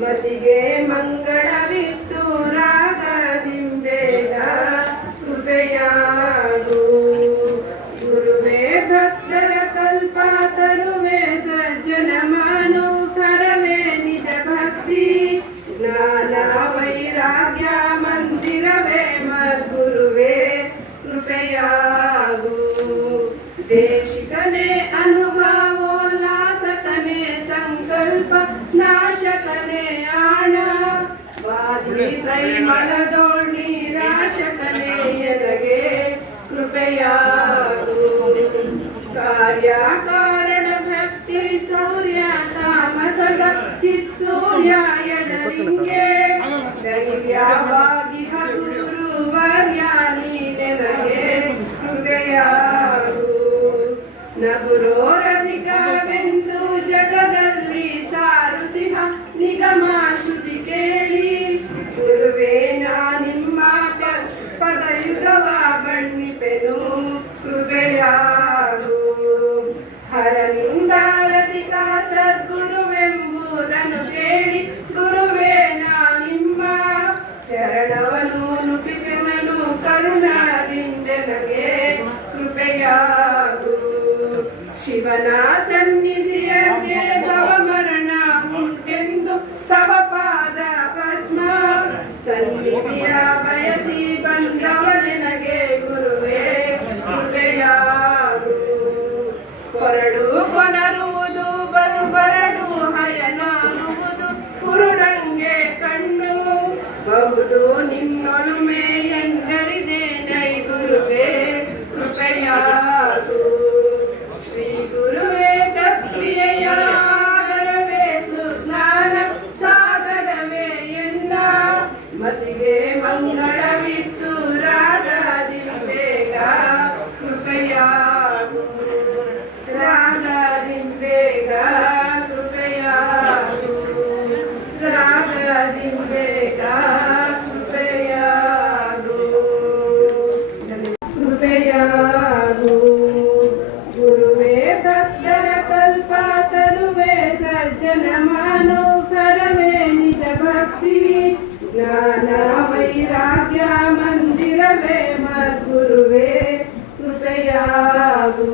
ಮತಿಗೆ ಮಂಗಳವಿತ್ತು ರಾಗದಿಂಬೇಗ ಕೃಪೆಯಾಗು. ಗುರುವೇ ಭಕ್ತರ ಕಲ್ಪ ತರುವೆ ಸಜ್ಜನ ಮನೋಹರವೇ ನಿಜ ಭಕ್ತಿ ಜ್ಞಾನ ವೈರಾಗ್ಯ ಮಂದಿರವೇ ಮದ್ಗುರುವೇ ಕೃಪೆಯಾಗು. ದೇಶಿಕನೇ ಅನುಭವೋಲ್ಲಾಸಕನೇ ಸಂಕಲ್ಪ ನಾಶಕನೇ ಆಣ ವಾದಿ ತ್ರೈಮಲದೋಣಿ ರಾಶಕನೇ ಎನಗೆ ಕೃಪೆಯಾಗು. ಕಾರ್ಯ ಕಾರಣ ಭಕ್ತಿ ಚೌರ್ಯ ತಾಮಸದ ಚಿತ್ಸೂರ್ಯ ಎಡರಿಂಗೆ ಧೈರ್ಯವಾಗಿ ಗುರು ವರ್ಯ ನೀನೆನಗೆ ಕೃಪೆಯಾಗು. ನಗುರೋರಧಿಕವೆಂದು ಜಗದಲ್ಲಿ ಸಾರುತಿಹ ನಿಗಮ ಶ್ರುತಿ ಕೇಳಿ ಗುರುವೇ ನಾ ನಿಮ್ಮ ಪದಯುಗವ ಬಣ್ಣಿಪೆನು ಕೃಪೆಯಾಗು. ಹರನಿಂದಾಲತಿಕ ಸದ್ಗುರುವೆಂಬುದನ್ನು ಕೇಳಿ ಗುರುವೇ ನಾ ನಿಮ್ಮ ಚರಣವನ್ನು ನುಡಿಸೆನನು ಕರುಣದಿಂದೆನಗೆ ಕೃಪೆಯಾಗು. ಶಿವನ ಸನ್ನಿಧಿಯಕ್ಕೆ ಭವಮರಣ ಉಂಟೆಂದು ತವ ಪಾದ ಪದ್ಮ ಸನ್ನಿಧಿಯ ಬಯಸಿ ಬಂದವನೆನಗೆ ಗುರುವೇ ಕೃಪೆಯಾಗು. ಕೊರಡು ಕೊನರುವುದು ಬರಡು ಹಯನಾಗುವುದು ಕುರುಡಂಗೆ ಕಣ್ಣು ಬಹುದು ನಿನ್ನೊಲುಮೆ ಎಂದರಿದೆ ನೈ ಗುರುವೇ ಕೃಪೆಯಾಗು. ಶ್ರೀ ಗುರುವೇ ಸತ್ಕ್ರಿಯೆಯ ಆಗರವೇ ಸುಜ್ಞಾನ ಸಾಗರವೇ ಎನ್ನ ಮತಿಗೆ ಮಂಗಳವಿತ್ತು ರಾಗದಿಂಬೇಗ ಕೃಪೆಯಾಗು. ರಾಗದಿಂಬೇಗ ಕೃಪೆಯಾಗು. ರಾಗದಿಂಬೇಗ ಕೃಪೆಯಾಗು. ಕೃಪೆಯಾಗು. ಗುರುವೇ ಭಕ್ತರ ಕಲ್ಪ ತರುವೆ ಸಜ್ಜನ ಮನೋಹರವೇ ನಿಜ ಭಕ್ತಿ ಜ್ಞಾನ ವೈರಾಗ್ಯ ಮಂದಿರವೇ ಮದ್ಗುರುವೇ ಕೃಪೆಯಾಗು.